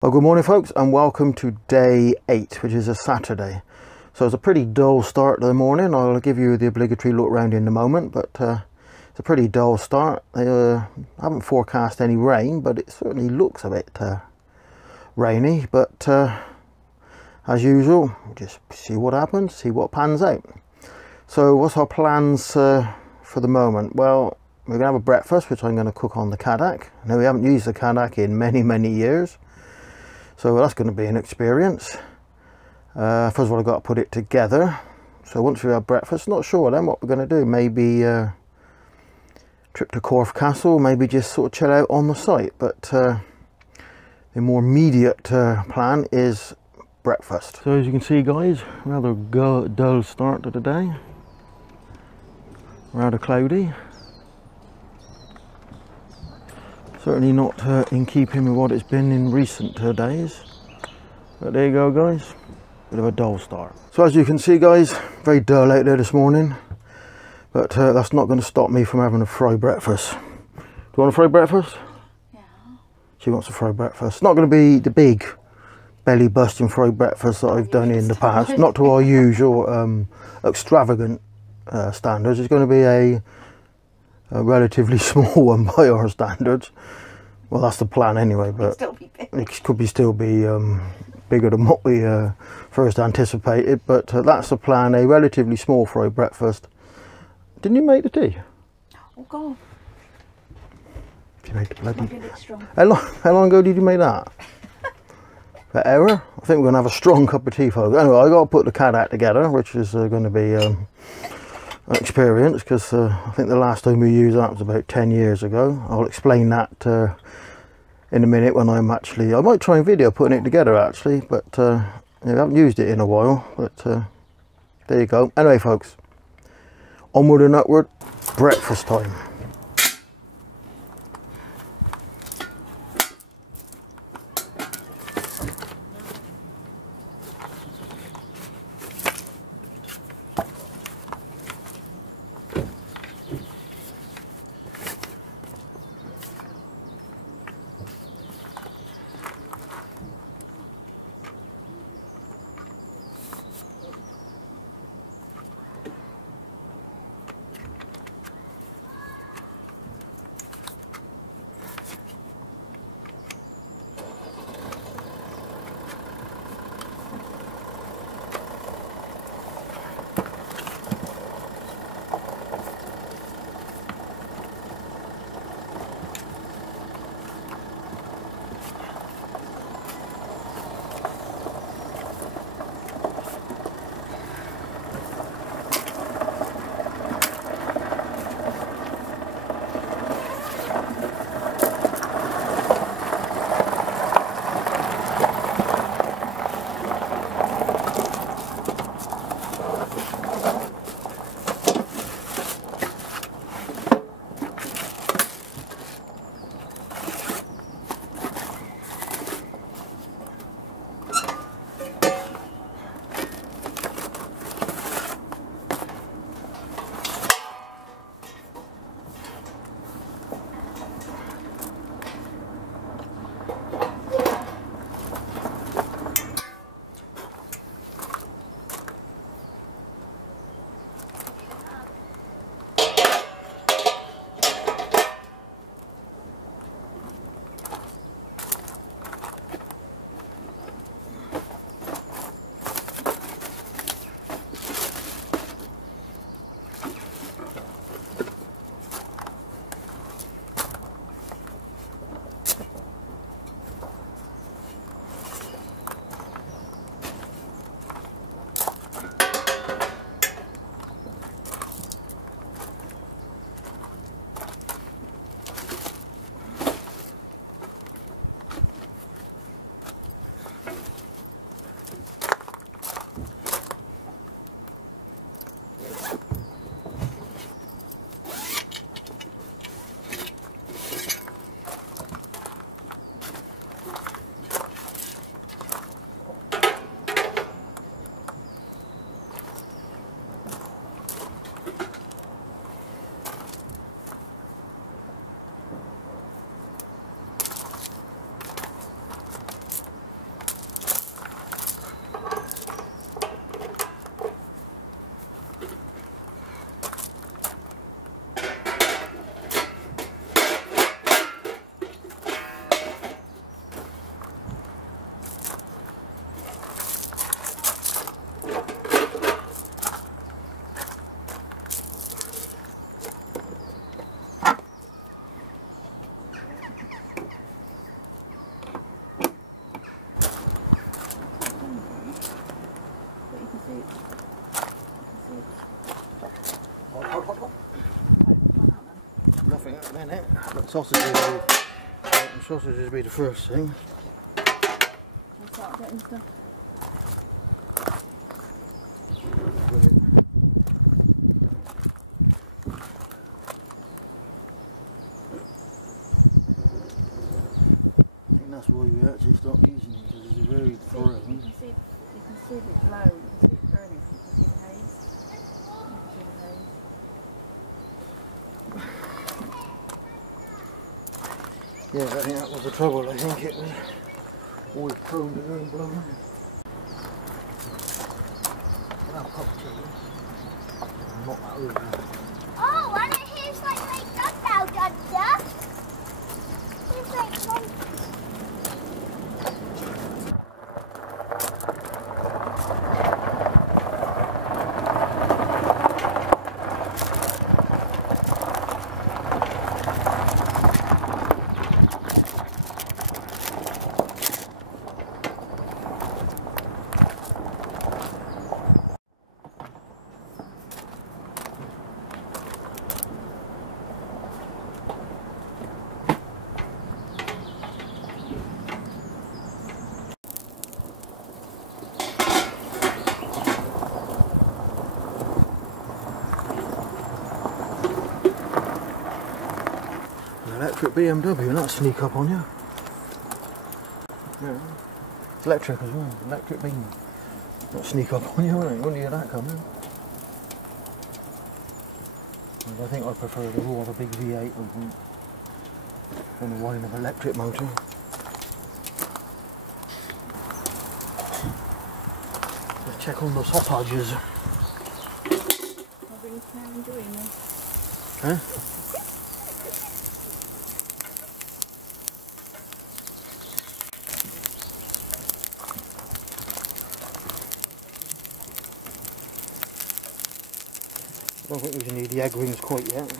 Well, good morning folks, and welcome to day 8, which is a Saturday. So it's a pretty dull start to the morning. I'll give you the obligatory look around in a moment, but it's a pretty dull start. They haven't forecast any rain, but it certainly looks a bit rainy. But as usual, just see what happens, see what pans out. So what's our plans for the moment? Well, we're going to have a breakfast, which I'm going to cook on the Cadac. Now, we haven't used the Cadac in many years. So that's going to be an experience. First of all, I've got to put it together. So once we have breakfast, not sure then what we're going to do. Maybe trip to Corfe Castle, maybe just sort of chill out on the site. But the more immediate plan is breakfast. So as you can see, guys, rather dull start to the day. Rather cloudy. Certainly not in keeping with what it's been in recent days. But there you go, guys. Bit of a dull start. So as you can see, guys, very dull out there this morning. But that's not going to stop me from having a fried breakfast. Do you want a fried breakfast? Yeah. She wants a fried breakfast. It's not going to be the big belly busting fried breakfast that I've done in the past. Not to our usual extravagant standards. It's going to be a relatively small one by our standards. Well, that's the plan anyway, but it could still be bigger than what we first anticipated, but that's the plan, a relatively small fried breakfast. Didn't you make the tea? Oh God. You made the bloody... How long ago did you make that? An hour? I think we're going to have a strong cup of tea, folks. Anyway, I got to put the Cadac together, which is going to be experience, because I think the last time we used that was about 10 years ago. I'll explain that in a minute when I'm actually... I might try and video putting it together actually, but yeah, I haven't used it in a while, but there you go. Anyway folks, onward and upward, breakfast time. a minute. But sausages will be the first thing. I'll start getting stuff. That's why we actually start using it, because it's very firm. You can see the glow, you can see it burning, you can see the haze. You can see the haze. Yeah, I think that was the trouble. I think it was always prone to going blowing. I'll pop to it. Not that over. Oh, and it here's like done now, Dada. Here's like electric BMW, not sneak up on you. Yeah. It's electric as well, electric beam. Not sneak up on you, right? You wouldn't hear that coming. And I think I prefer the roar of a big V8 than the whine of an electric motor. Let's check on the sausages. I'll bring Claire and doing this. Huh? I don't think we need the egg rings quite yet.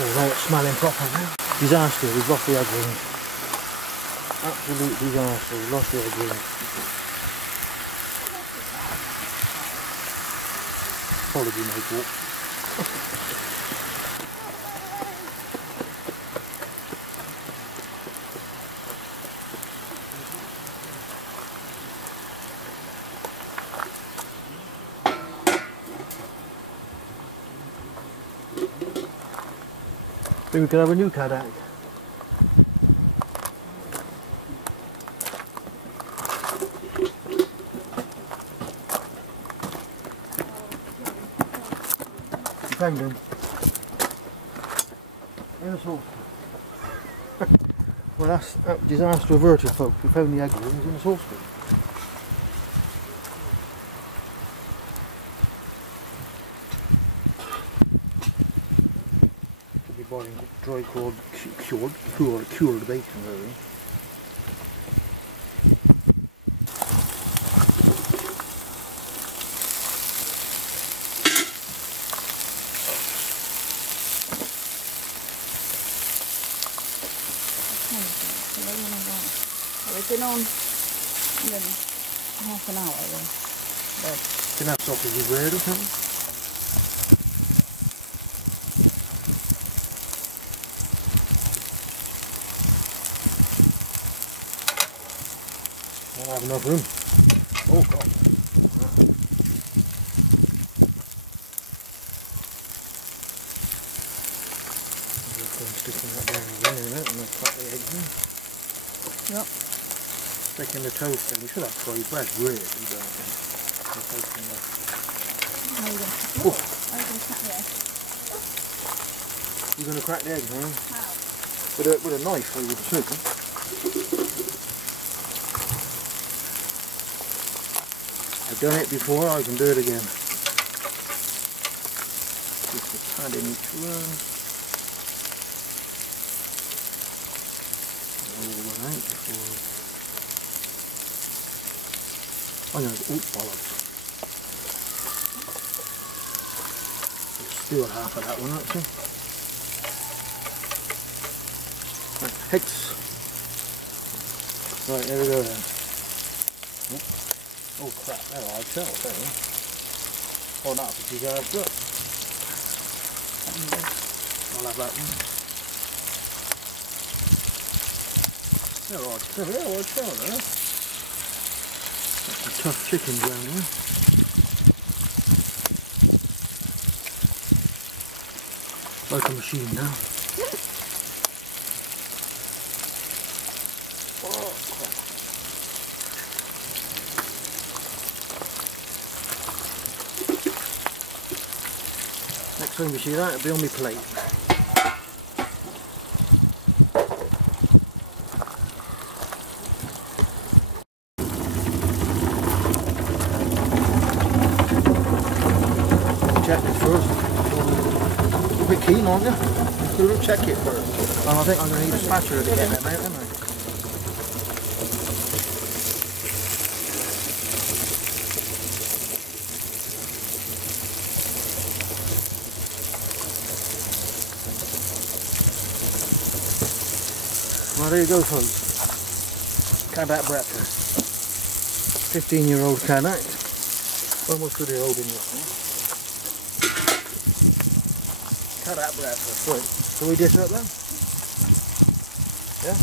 So now it's smelling proper now. Disaster, we've lost the egg rings. Absolute disaster, we've lost the egg rings. Probably my fault. Maybe we could have a new Cadac. You found him. In the sauce. Well, that's disaster averted, folks. We found the egg rings in the saucepan. Buying dry cured bacon really. We've been on half an hour then. Can have sausages bread or something? I don't have enough room. Oh God. I'm just going to stick that down again in a minute and I'll cut the eggs in. Yep. Sticking the toast in. We should have fried bread, really, don't we? How are you going to cut there? You're going to crack the egg now? How? With a knife, I would assume. I've done it before, I can do it again. Just a tad in each one. All one out before. I'm going to, bollocks. Let's do half of that one actually. Hits. Right, there we go then. Oh crap, there I tell, there we go. Oh, that's what you guys got. I'll have that one. There I tell there. That's a tough chicken down here. Like a machine now. Next time you see that, it'll be on my plate. Check this first. You're a bit keen, aren't you? We'll check it first. And I think I'm going to need a spatula to get them out, aren't I? Well, there you go, folks. Cadac breakfast. 15-year-old Cadac. Almost 2-year-old in this one. Cadac breakfast. Right, shall we dish it up then? Yeah?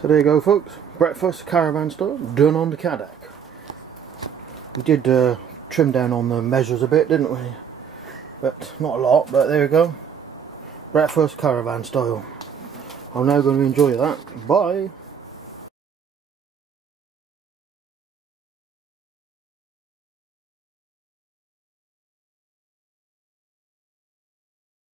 So there you go, folks, breakfast caravan style done on the Cadac. We did trim down on the measures a bit, didn't we? But not a lot, but there you go, breakfast caravan style. I'm now going to enjoy that. Bye.